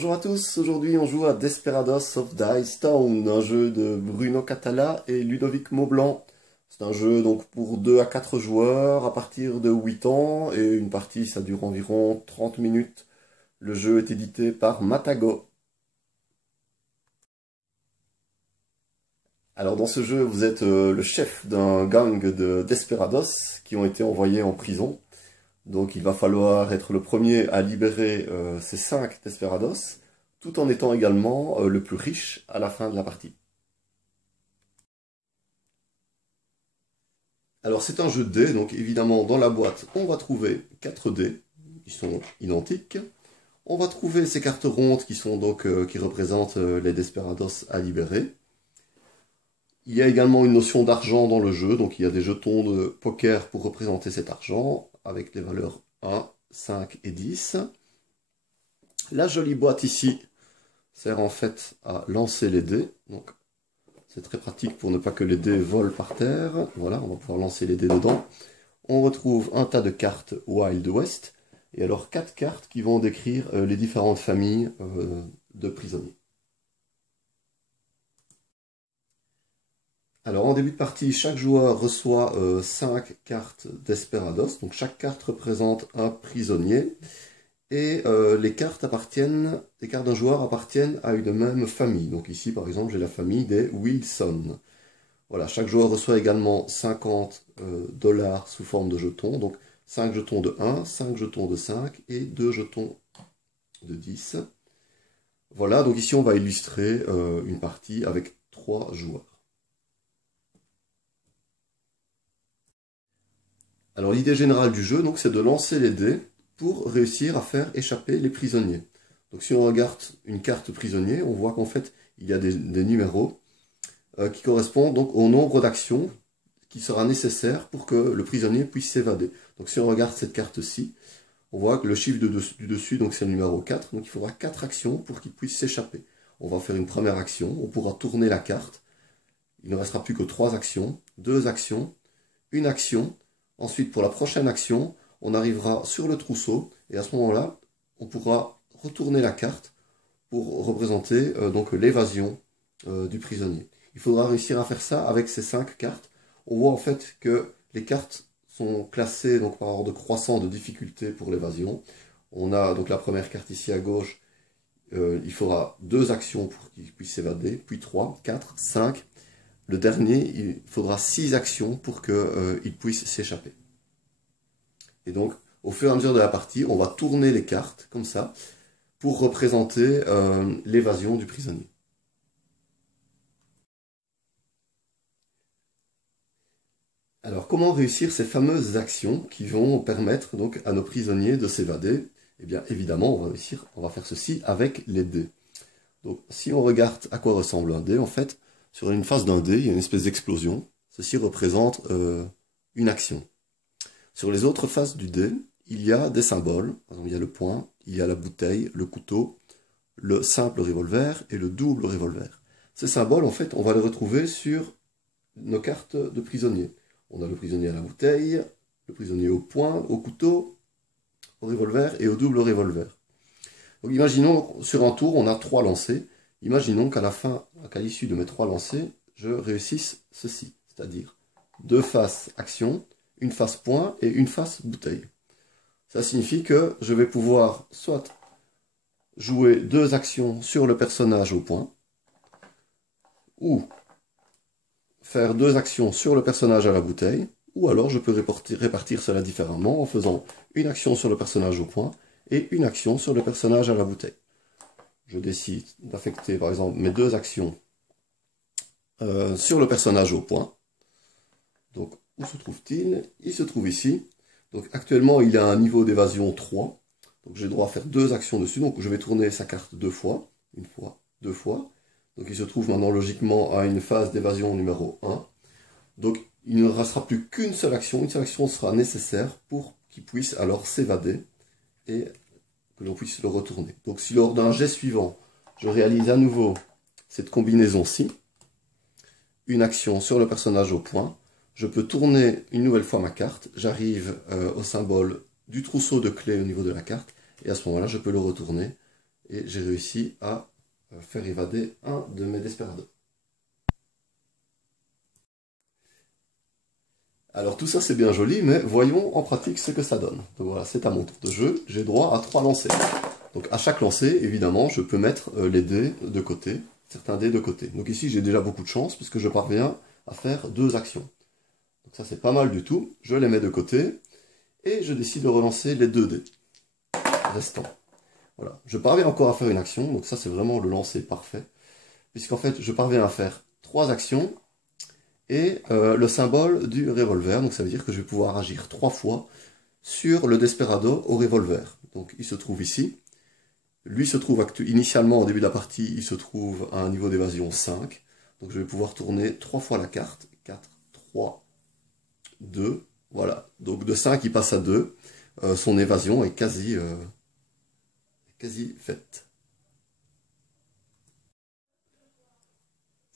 Bonjour à tous, aujourd'hui on joue à Desperados of Dice Town, un jeu de Bruno Cathala et Ludovic Maublanc. C'est un jeu donc pour 2 à 4 joueurs à partir de 8 ans et une partie ça dure environ 30 minutes. Le jeu est édité par Matago. Alors dans ce jeu vous êtes le chef d'un gang de Desperados qui ont été envoyés en prison. Donc il va falloir être le premier à libérer ces 5 Desperados, tout en étant également le plus riche à la fin de la partie. Alors c'est un jeu de dés, donc évidemment dans la boîte on va trouver 4 dés qui sont identiques. On va trouver ces cartes rondes qui sont donc qui représentent les Desperados à libérer. Il y a également une notion d'argent dans le jeu, donc il y a des jetons de poker pour représenter cet argent, avec les valeurs 1, 5 et 10. La jolie boîte ici sert en fait à lancer les dés, donc c'est très pratique pour ne pas que les dés volent par terre. Voilà, on va pouvoir lancer les dés dedans. On retrouve un tas de cartes Wild West, et alors 4 cartes qui vont décrire les différentes familles de prisonniers. Alors en début de partie, chaque joueur reçoit 5 cartes Desperados, donc chaque carte représente un prisonnier, et les cartes d'un joueur appartiennent à une même famille. Donc ici par exemple j'ai la famille des Wilson. Voilà, chaque joueur reçoit également 50 $ sous forme de jetons, donc 5 jetons de 1, 5 jetons de 5 et 2 jetons de 10. Voilà, donc ici on va illustrer une partie avec 3 joueurs. Alors l'idée générale du jeu, c'est de lancer les dés pour réussir à faire échapper les prisonniers. Donc si on regarde une carte prisonnier, on voit qu'en fait il y a des numéros qui correspondent donc au nombre d'actions qui sera nécessaire pour que le prisonnier puisse s'évader. Donc si on regarde cette carte-ci, on voit que le chiffre du dessus, donc c'est le numéro 4, donc il faudra 4 actions pour qu'il puisse s'échapper. On va faire une première action, on pourra tourner la carte, il ne restera plus que 3 actions, 2 actions, une action. Ensuite, pour la prochaine action, on arrivera sur le trousseau et à ce moment-là, on pourra retourner la carte pour représenter donc l'évasion du prisonnier. Il faudra réussir à faire ça avec ces 5 cartes. On voit en fait que les cartes sont classées donc par ordre croissant de difficulté pour l'évasion. On a donc la première carte ici à gauche, il faudra 2 actions pour qu'il puisse s'évader, puis 3, 4, 5. Le dernier, il faudra 6 actions pour qu'il puisse s'échapper. Et donc, au fur et à mesure de la partie, on va tourner les cartes, comme ça, pour représenter l'évasion du prisonnier. Alors, comment réussir ces fameuses actions qui vont permettre donc à nos prisonniers de s'évader? Eh bien, évidemment, on va faire ceci avec les dés. Donc, si on regarde à quoi ressemble un dé, en fait, sur une face d'un dé, il y a une espèce d'explosion. Ceci représente une action. Sur les autres faces du dé, il y a des symboles. Par exemple, il y a le poing, il y a la bouteille, le couteau, le simple revolver et le double revolver. Ces symboles, en fait, on va les retrouver sur nos cartes de prisonniers. On a le prisonnier à la bouteille, le prisonnier au poing, au couteau, au revolver et au double revolver. Donc imaginons, sur un tour, on a 3 lancers. Imaginons qu'à l'issue de mes 3 lancers, je réussisse ceci, c'est-à-dire 2 faces action, une face poing et une face bouteille. Ça signifie que je vais pouvoir soit jouer 2 actions sur le personnage au poing, ou faire 2 actions sur le personnage à la bouteille, ou alors je peux répartir cela différemment en faisant une action sur le personnage au poing et une action sur le personnage à la bouteille. Je décide d'affecter par exemple mes 2 actions sur le personnage au poing. Donc où se trouve-t-il? Il se trouve ici. Donc actuellement il a un niveau d'évasion 3. Donc j'ai le droit à faire 2 actions dessus. Donc je vais tourner sa carte 2 fois. Une fois, 2 fois. Donc il se trouve maintenant logiquement à une phase d'évasion numéro 1. Donc il ne restera plus qu'une seule action. Une seule action sera nécessaire pour qu'il puisse alors s'évader et que l'on puisse le retourner. Donc si lors d'un jet suivant, je réalise à nouveau cette combinaison-ci, une action sur le personnage au point, je peux tourner une nouvelle fois ma carte, j'arrive au symbole du trousseau de clés au niveau de la carte, et à ce moment-là, je peux le retourner et j'ai réussi à faire évader un de mes desperados. Alors tout ça c'est bien joli, mais voyons en pratique ce que ça donne. Donc voilà, c'est à mon tour de jeu, j'ai droit à 3 lancers. Donc à chaque lancer, évidemment, je peux mettre les dés de côté, certains dés de côté. Donc ici j'ai déjà beaucoup de chance puisque je parviens à faire 2 actions. Donc ça c'est pas mal du tout, je les mets de côté et je décide de relancer les 2 dés restants. Voilà, je parviens encore à faire une action, donc ça c'est vraiment le lancer parfait. Puisqu'en fait je parviens à faire 3 actions et le symbole du revolver, donc ça veut dire que je vais pouvoir agir 3 fois sur le Desperado au revolver. Donc il se trouve ici. Lui se trouve initialement au début de la partie, il se trouve à un niveau d'évasion 5. Donc je vais pouvoir tourner 3 fois la carte. 4, 3, 2. Voilà. Donc de 5 il passe à 2. Son évasion est quasi faite.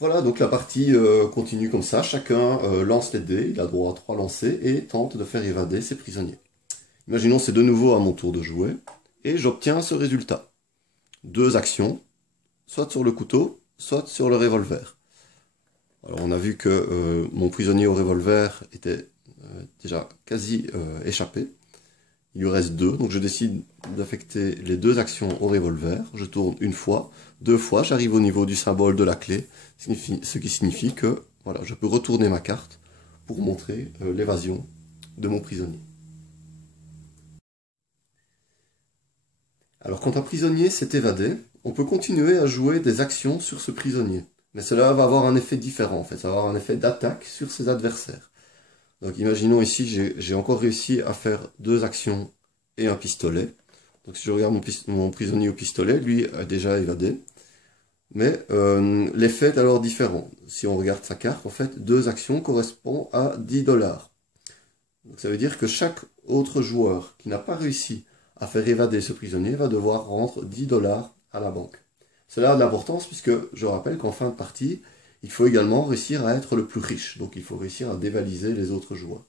Voilà, donc la partie continue comme ça. Chacun lance les dés, il a droit à 3 lancers et tente de faire évader ses prisonniers. Imaginons c'est de nouveau à mon tour de jouer et j'obtiens ce résultat. 2 actions, soit sur le couteau, soit sur le revolver. Alors on a vu que mon prisonnier au revolver était déjà quasi échappé. Il lui reste 2, donc je décide d'affecter les 2 actions au revolver. Je tourne une fois, 2 fois, j'arrive au niveau du symbole de la clé, ce qui signifie que voilà, je peux retourner ma carte pour montrer l'évasion de mon prisonnier. Alors quand un prisonnier s'est évadé, on peut continuer à jouer des actions sur ce prisonnier. Mais cela va avoir un effet différent en fait, ça va avoir un effet d'attaque sur ses adversaires. Donc imaginons ici, j'ai encore réussi à faire 2 actions et un pistolet. Donc si je regarde mon prisonnier au pistolet, lui a déjà évadé. Mais l'effet est alors différent. Si on regarde sa carte, en fait, 2 actions correspondent à 10 $. Donc ça veut dire que chaque autre joueur qui n'a pas réussi à faire évader ce prisonnier va devoir rendre 10 $ à la banque. Cela a de l'importance puisque je rappelle qu'en fin de partie, il faut également réussir à être le plus riche. Donc il faut réussir à dévaliser les autres joueurs.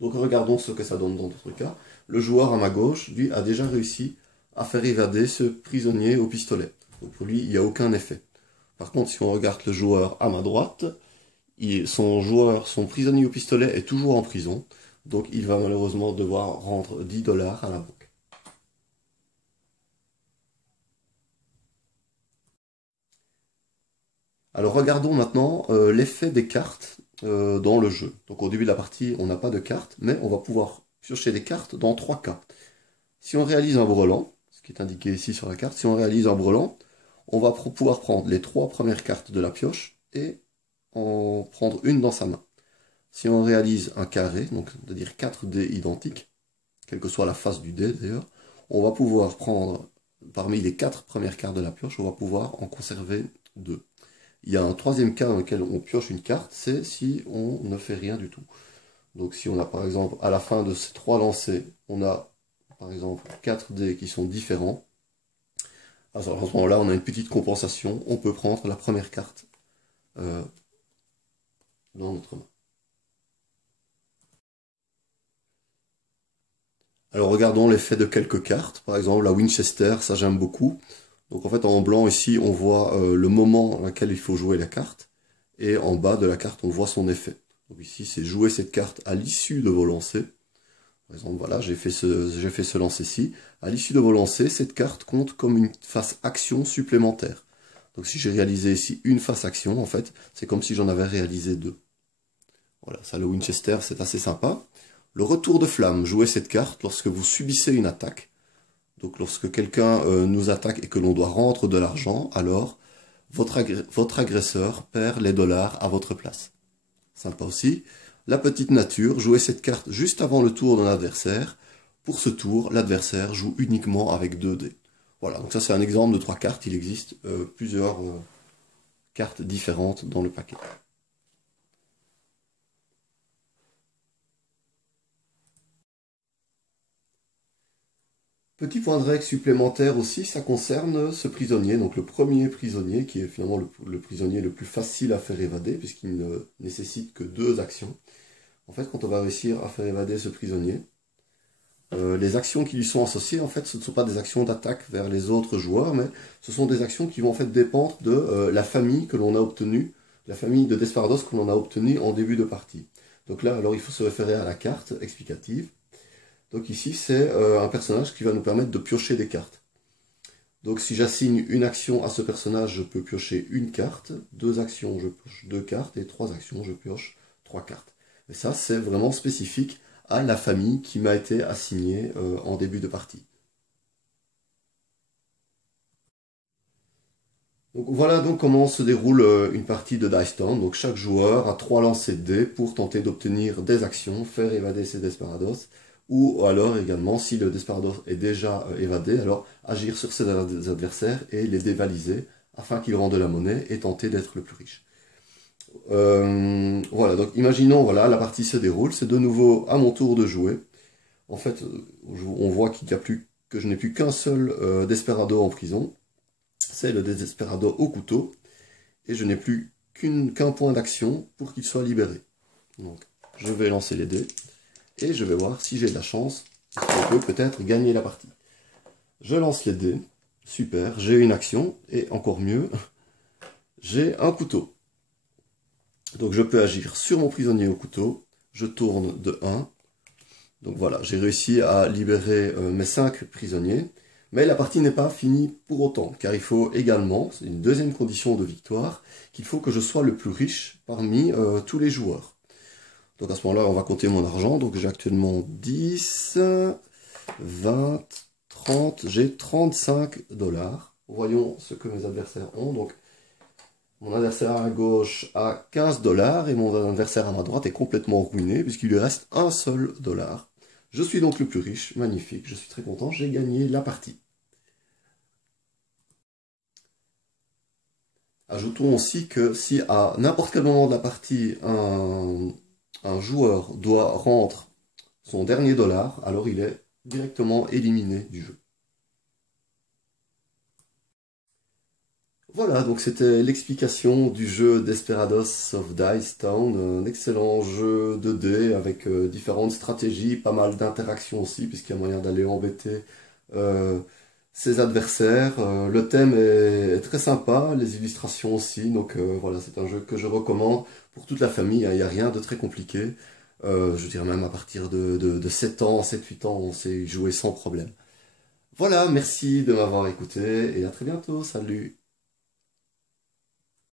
Donc regardons ce que ça donne dans notre cas. Le joueur à ma gauche, lui, a déjà réussi à faire évader ce prisonnier au pistolet. Donc pour lui, il n'y a aucun effet. Par contre, si on regarde le joueur à ma droite, son prisonnier au pistolet est toujours en prison. Donc il va malheureusement devoir rendre 10 $ à la banque. Alors regardons maintenant l'effet des cartes dans le jeu. Donc au début de la partie, on n'a pas de cartes, mais on va pouvoir piocher des cartes dans 3 cas. Si on réalise un brelan, ce qui est indiqué ici sur la carte, si on réalise un brelan, on va pouvoir prendre les 3 premières cartes de la pioche et en prendre une dans sa main. Si on réalise un carré, donc c'est-à-dire 4 dés identiques, quelle que soit la face du dé d'ailleurs, on va pouvoir prendre, parmi les 4 premières cartes de la pioche, on va pouvoir en conserver 2. Il y a un troisième cas dans lequel on pioche une carte, c'est si on ne fait rien du tout. Donc si on a par exemple, à la fin de ces 3 lancers, on a par exemple 4 dés qui sont différents, à ce moment-là on a une petite compensation, on peut prendre la première carte dans notre main. Alors regardons l'effet de quelques cartes, par exemple la Winchester, ça j'aime beaucoup. Donc en fait en blanc ici on voit le moment à lequel il faut jouer la carte, et en bas de la carte on voit son effet. Donc ici c'est jouer cette carte à l'issue de vos lancers. Par exemple voilà, j'ai fait ce lancer-ci. À l'issue de vos lancers, cette carte compte comme une face action supplémentaire. Donc si j'ai réalisé ici une face action, en fait, c'est comme si j'en avais réalisé 2. Voilà, ça le Winchester c'est assez sympa. Le retour de flamme, jouez cette carte lorsque vous subissez une attaque. Donc lorsque quelqu'un nous attaque et que l'on doit rendre de l'argent, alors votre agresseur perd les dollars à votre place. Sympa aussi. La petite nature, jouez cette carte juste avant le tour d'un adversaire. Pour ce tour, l'adversaire joue uniquement avec 2 dés. Voilà, donc ça c'est un exemple de 3 cartes. Il existe plusieurs cartes différentes dans le paquet. Petit point de règle supplémentaire aussi, ça concerne ce prisonnier, donc le premier prisonnier, qui est finalement le prisonnier le plus facile à faire évader, puisqu'il ne nécessite que 2 actions. En fait, quand on va réussir à faire évader ce prisonnier, les actions qui lui sont associées, en fait, ce ne sont pas des actions d'attaque vers les autres joueurs, mais ce sont des actions qui vont en fait dépendre de la famille que l'on a obtenue, la famille de Desperados que l'on a obtenue en début de partie. Donc là, alors il faut se référer à la carte explicative. Donc ici, c'est un personnage qui va nous permettre de piocher des cartes. Donc si j'assigne une action à ce personnage, je peux piocher une carte, 2 actions, je pioche 2 cartes, et 3 actions, je pioche 3 cartes. Et ça, c'est vraiment spécifique à la famille qui m'a été assignée en début de partie. Donc voilà donc comment se déroule une partie de Dice Town. Donc chaque joueur a 3 lancers de dés pour tenter d'obtenir des actions, faire évader ses Desperados, ou alors également, si le Desperados est déjà évadé, alors agir sur ses adversaires et les dévaliser afin qu'ils rendent la monnaie et tenter d'être le plus riche. Voilà, donc imaginons, voilà, la partie se déroule, c'est de nouveau à mon tour de jouer. En fait, on voit qu'il n'y a plus, que je n'ai plus qu'un seul Desperado en prison. C'est le Desperado au couteau. Et je n'ai plus qu'un point d'action pour qu'il soit libéré. Donc, je vais lancer les dés. Et je vais voir si j'ai de la chance. Je peux peut-être gagner la partie. Je lance les dés. Super, j'ai une action. Et encore mieux, j'ai un couteau. Donc je peux agir sur mon prisonnier au couteau. Je tourne de 1. Donc voilà, j'ai réussi à libérer mes 5 prisonniers. Mais la partie n'est pas finie pour autant, car il faut également, c'est une deuxième condition de victoire, qu'il faut que je sois le plus riche parmi tous les joueurs. Donc à ce moment-là, on va compter mon argent. Donc j'ai actuellement 10, 20, 30, j'ai 35 dollars. Voyons ce que mes adversaires ont. Donc mon adversaire à gauche a 15 dollars et mon adversaire à ma droite est complètement ruiné puisqu'il lui reste un seul dollar. Je suis donc le plus riche, magnifique, je suis très content, j'ai gagné la partie. Ajoutons aussi que si à n'importe quel moment de la partie, un joueur doit rendre son dernier dollar, alors il est directement éliminé du jeu. Voilà, donc c'était l'explication du jeu Desperados of Dice Town, un excellent jeu de dés avec différentes stratégies, pas mal d'interactions aussi, puisqu'il y a moyen d'aller embêter euh, ses adversaires. Le thème est très sympa, les illustrations aussi, donc voilà, c'est un jeu que je recommande pour toute la famille, hein, il n'y a rien de très compliqué. Je dirais même à partir de 7 ans, 7-8 ans, on sait y jouer sans problème. Voilà, merci de m'avoir écouté et à très bientôt, salut!